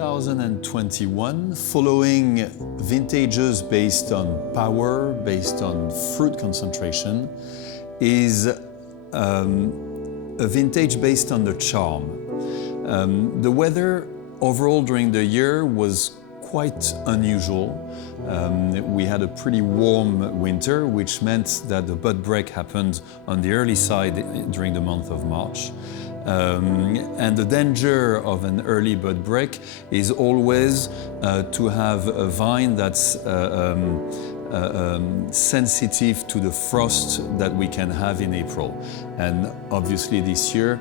2021, following vintages based on power, based on fruit concentration, is a vintage based on the charm. The weather overall during the year was quite unusual. We had a pretty warm winter, which meant that the bud break happened on the early side during the month of March. And the danger of an early bud break is always to have a vine that's sensitive to the frost that we can have in April. And obviously this year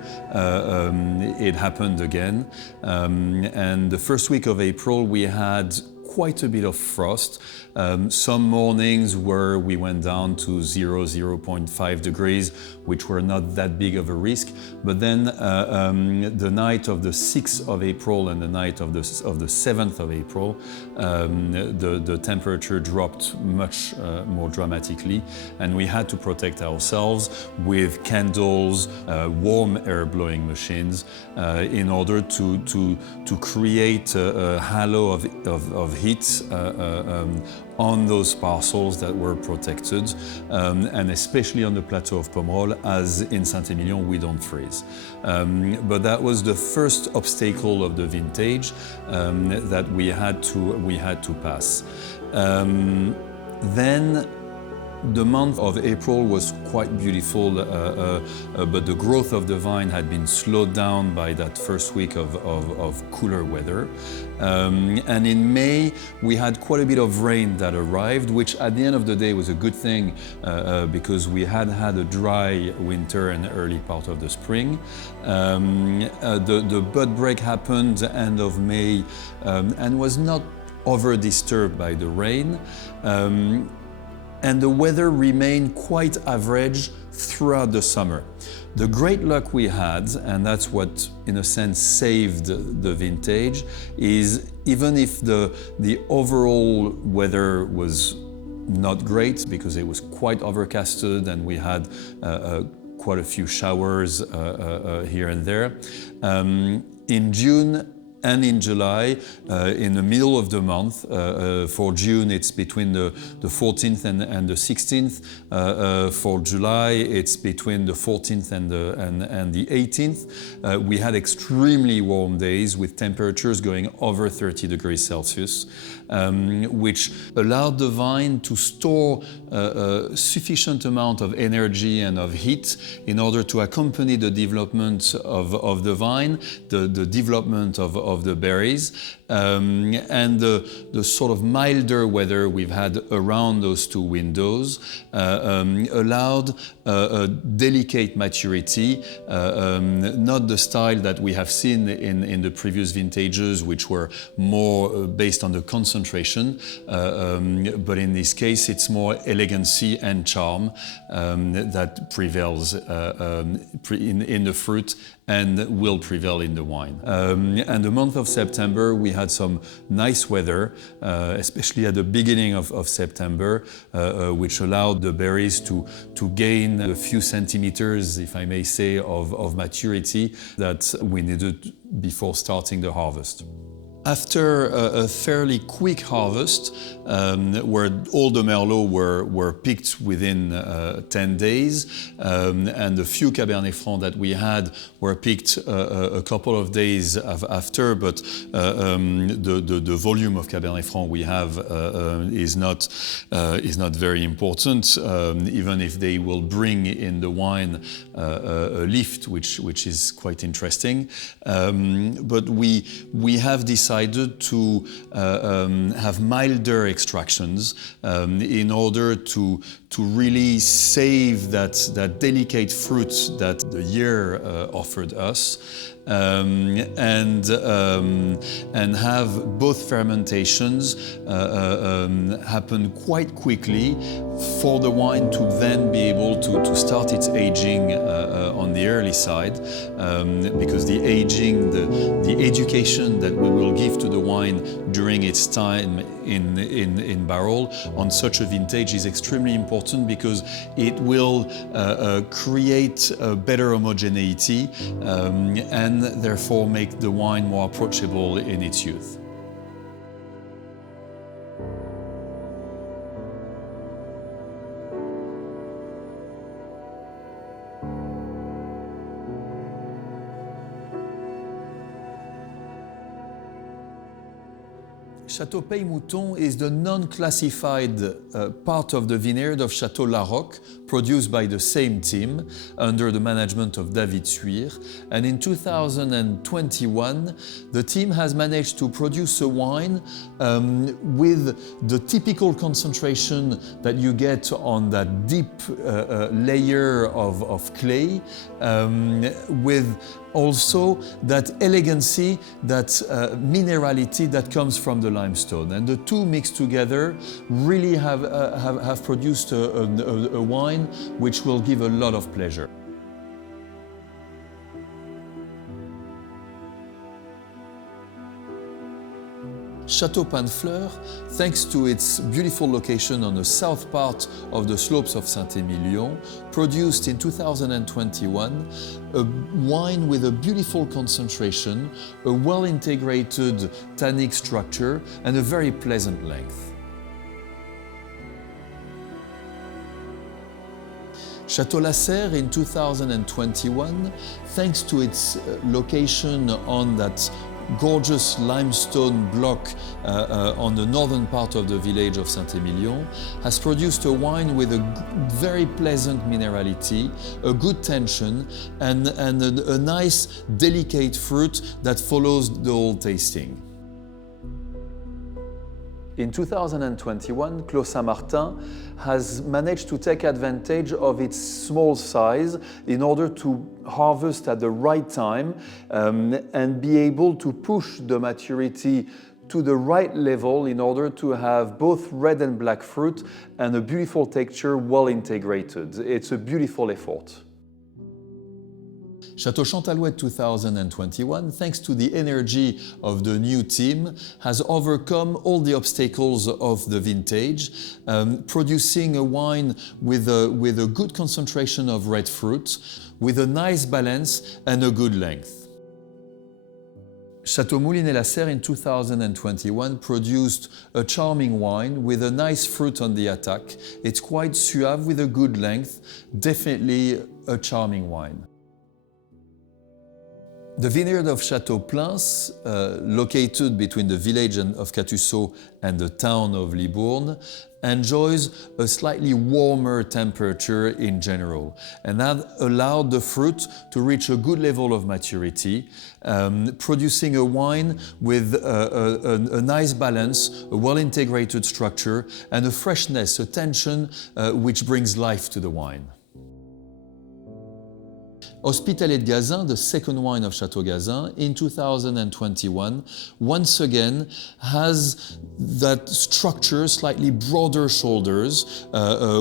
it happened again. And the first week of April we had quite a bit of frost. Some mornings where we went down to 0.5 degrees, which were not that big of a risk. But then the night of the 6th of April and the night of the 7th of April, the temperature dropped much more dramatically, and we had to protect ourselves with candles, warm air blowing machines, in order to create a halo of heat on those parcels that were protected, and especially on the plateau of Pomerol, as in Saint-Emilion we don't freeze. But that was the first obstacle of the vintage that we had to pass. Then the month of April was quite beautiful, but the growth of the vine had been slowed down by that first week of cooler weather. And in May, we had quite a bit of rain that arrived, which at the end of the day was a good thing, because we had a dry winter and early part of the spring. The bud break happened end of May and was not over disturbed by the rain. And the weather remained quite average throughout the summer. The great luck we had, and that's what in a sense saved the vintage, is even if the overall weather was not great, because it was quite overcasted and we had quite a few showers here and there, in June and in July, in the middle of the month, for June it's between the 14th and the 16th. For July it's between the 14th and the 18th. We had extremely warm days with temperatures going over 30 degrees Celsius, which allowed the vine to store a sufficient amount of energy and of heat in order to accompany the development of the vine, the development of the berries, and the sort of milder weather we've had around those two windows allowed a delicate maturity, not the style that we have seen in the previous vintages, which were more based on the concentration, but in this case it's more elegancy and charm that prevails in the fruit and will prevail in the wine. And the month of September, we had some nice weather, especially at the beginning of September, which allowed the berries to gain a few centimeters, if I may say, of maturity that we needed before starting the harvest. After a fairly quick harvest, where all the Merlot were picked within 10 days, and the few Cabernet Franc that we had were picked a couple of days after, but the volume of Cabernet Franc we have is not very important, even if they will bring in the wine a lift, which is quite interesting. But we have decided to have milder extractions in order to really save that delicate fruit that the year offered us, and have both fermentations happen quite quickly for the wine to then be able to start its aging on the early side, because the aging, the education that we will give to the wine during its time in barrel on such a vintage is extremely important, because it will create a better homogeneity and and therefore make the wine more approachable in its youth. Château Peille-Mouton is the non-classified part of the vineyard of Château Larocque, produced by the same team under the management of David Suire. And in 2021, the team has managed to produce a wine with the typical concentration that you get on that deep layer of clay, with also that elegancy, that minerality that comes from the limestone. And the two mixed together really have produced a wine which will give a lot of pleasure. Château Pannefleur, thanks to its beautiful location on the south part of the slopes of Saint-Émilion, produced in 2021 a wine with a beautiful concentration, a well-integrated tannic structure, and a very pleasant length. Château Lasserre in 2021, thanks to its location on that gorgeous limestone block on the northern part of the village of Saint-Émilion, has produced a wine with a very pleasant minerality, a good tension, and a nice delicate fruit that follows the whole tasting. In 2021, Clos Saint-Martin has managed to take advantage of its small size in order to harvest at the right time and be able to push the maturity to the right level in order to have both red and black fruit and a beautiful texture well integrated. It's a beautiful effort. Château Chantalouette 2021, thanks to the energy of the new team, has overcome all the obstacles of the vintage, producing a wine with a good concentration of red fruit, with a nice balance and a good length. Château Moulinet-Lasserre in 2021 produced a charming wine with a nice fruit on the attack. It's quite suave with a good length, definitely a charming wine. The vineyard of Château Plins, located between the village of Catusseau and the town of Libourne, enjoys a slightly warmer temperature in general, and that allowed the fruit to reach a good level of maturity, producing a wine with a nice balance, a well-integrated structure, and a freshness, a tension which brings life to the wine. Hospitalet de Gazin, the second wine of Château Gazin, in 2021, once again has that structure, slightly broader shoulders,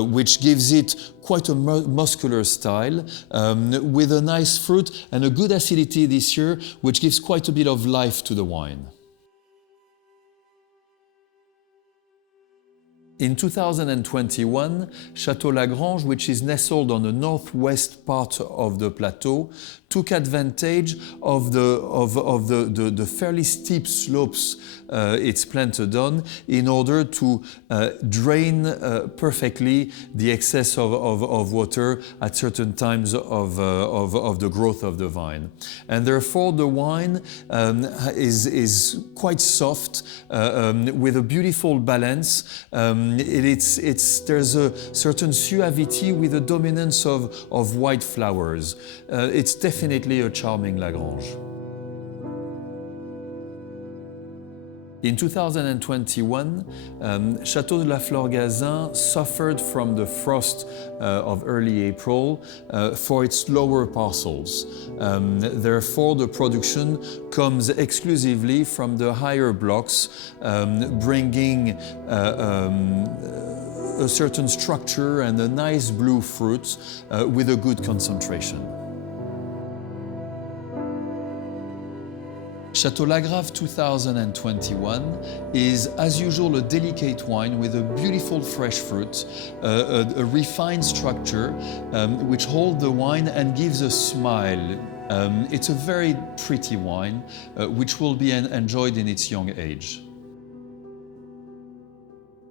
which gives it quite a muscular style, with a nice fruit and a good acidity this year, which gives quite a bit of life to the wine. In 2021, Château Lagrange, which is nestled on the northwest part of the plateau, took advantage of the fairly steep slopes it's planted on in order to drain perfectly the excess of water at certain times of the growth of the vine. And therefore the wine is quite soft, with a beautiful balance. There's a certain suavity with a dominance of white flowers. It's definitely a charming Lagrange. In 2021, Château de la Flore-Gazin suffered from the frost of early April for its lower parcels. Therefore, the production comes exclusively from the higher blocks, bringing a certain structure and a nice blue fruit with a good concentration. Château Lagrave 2021 is, as usual, a delicate wine with a beautiful fresh fruit, a refined structure which holds the wine and gives a smile It's a very pretty wine, which will be enjoyed in its young age.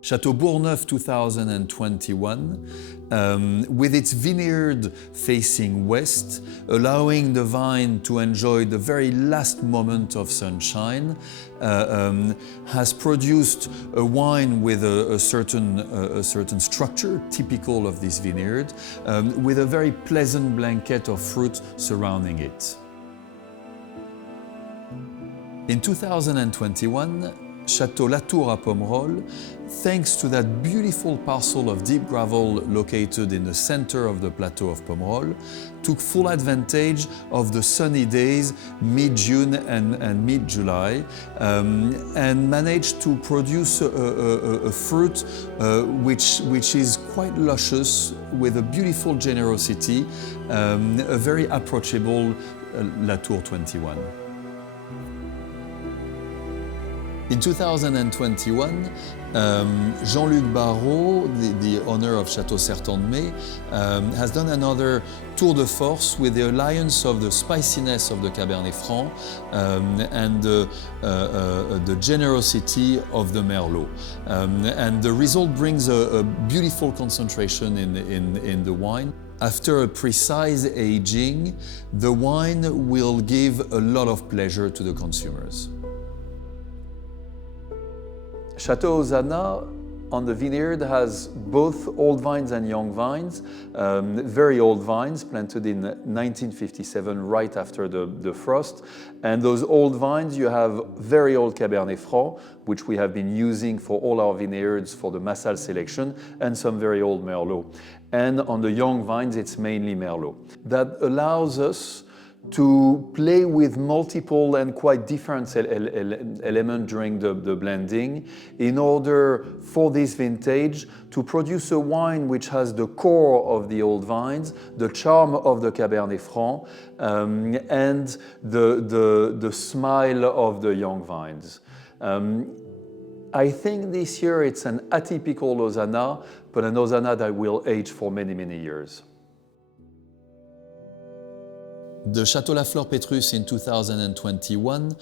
Chateau Bourgneuf 2021, with its vineyard facing west, allowing the vine to enjoy the very last moment of sunshine, has produced a wine with a certain structure typical of this vineyard, with a very pleasant blanket of fruit surrounding it. In 2021, Château Latour à Pomerol, thanks to that beautiful parcel of deep gravel located in the center of the plateau of Pomerol, took full advantage of the sunny days mid-June and mid-July, and managed to produce a fruit which is quite luscious, with a beautiful generosity, a very approachable Latour 21. In 2021, Jean-Luc Barrault, the owner of Château Sertan-de-Mai, has done another tour de force with the alliance of the spiciness of the Cabernet Franc and the generosity of the Merlot. And the result brings a beautiful concentration in the wine. After a precise aging, the wine will give a lot of pleasure to the consumers. Chateau Hosanna on the vineyard has both old vines and young vines, very old vines planted in 1957, right after the frost. And those old vines, you have very old Cabernet Franc, which we have been using for all our vineyards for the Massal selection, and some very old Merlot. And on the young vines, it's mainly Merlot. That allows us to play with multiple and quite different elements during the blending in order for this vintage to produce a wine which has the core of the old vines, the charm of the Cabernet Franc, and the smile of the young vines. I think this year it's an atypical Hosanna, but an Hosanna that will age for many, many years. The Château Lafleur Pétrus in 2021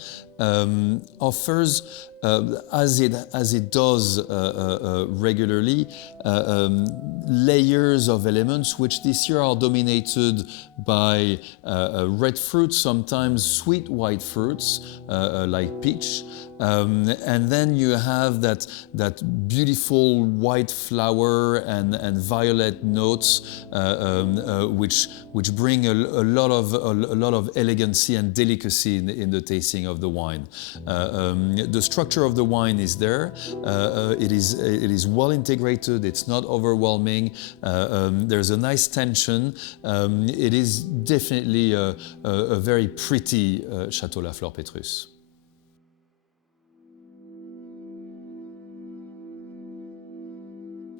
offers, as it does regularly, layers of elements which this year are dominated by red fruits, sometimes sweet white fruits like peach, and then you have that beautiful white flower and violet notes which bring a lot of elegancy and delicacy in the tasting of the wine. The structure of the wine is there. It is well integrated. It's not overwhelming. There's a nice tension. It is definitely a very pretty Château Lafleur Pétrus.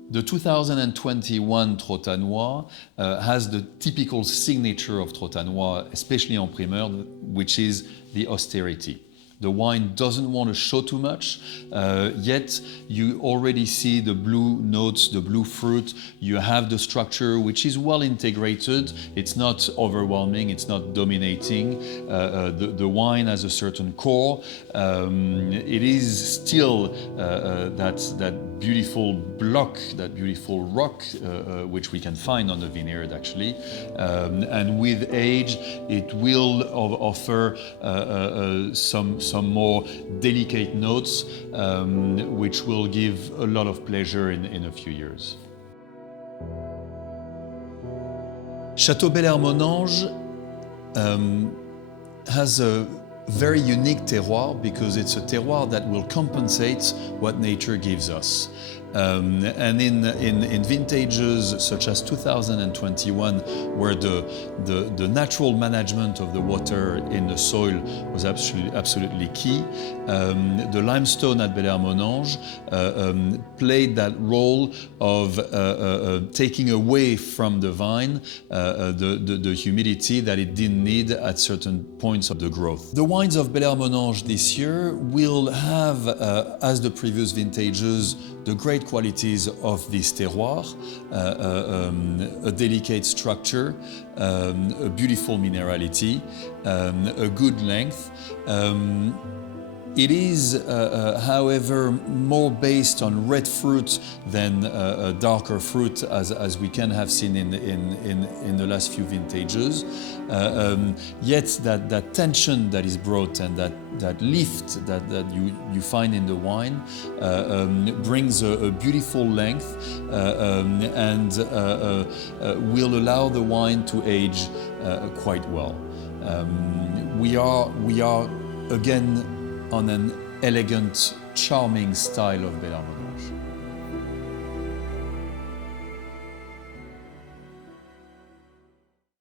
The 2021 Trotanois has the typical signature of Trotanois, especially en primeur, which is the austerity. The wine doesn't want to show too much, yet you already see the blue notes, the blue fruit. You have the structure which is well integrated. It's not overwhelming, it's not dominating. The wine has a certain core. It is still that beautiful block, that beautiful rock, which we can find on the vineyard actually. And with age, it will offer some more delicate notes, which will give a lot of pleasure in a few years. Château Belair-Monange has a very unique terroir because it's a terroir that will compensate what nature gives us. And in vintages such as 2021, where the natural management of the water in the soil was absolutely key, the limestone at Belair-Monange played that role of taking away from the vine the humidity that it didn't need at certain points of the growth. The wines of Belair-Monange this year will have, as the previous vintages, the great qualities of this terroir, a delicate structure, a beautiful minerality, a good length. It is, however, more based on red fruit than a darker fruit, as we can have seen in the last few vintages. Yet that tension that is brought and that lift that you find in the wine brings a beautiful length and will allow the wine to age quite well. We are again on an elegant, charming style of Bellarme Blanche.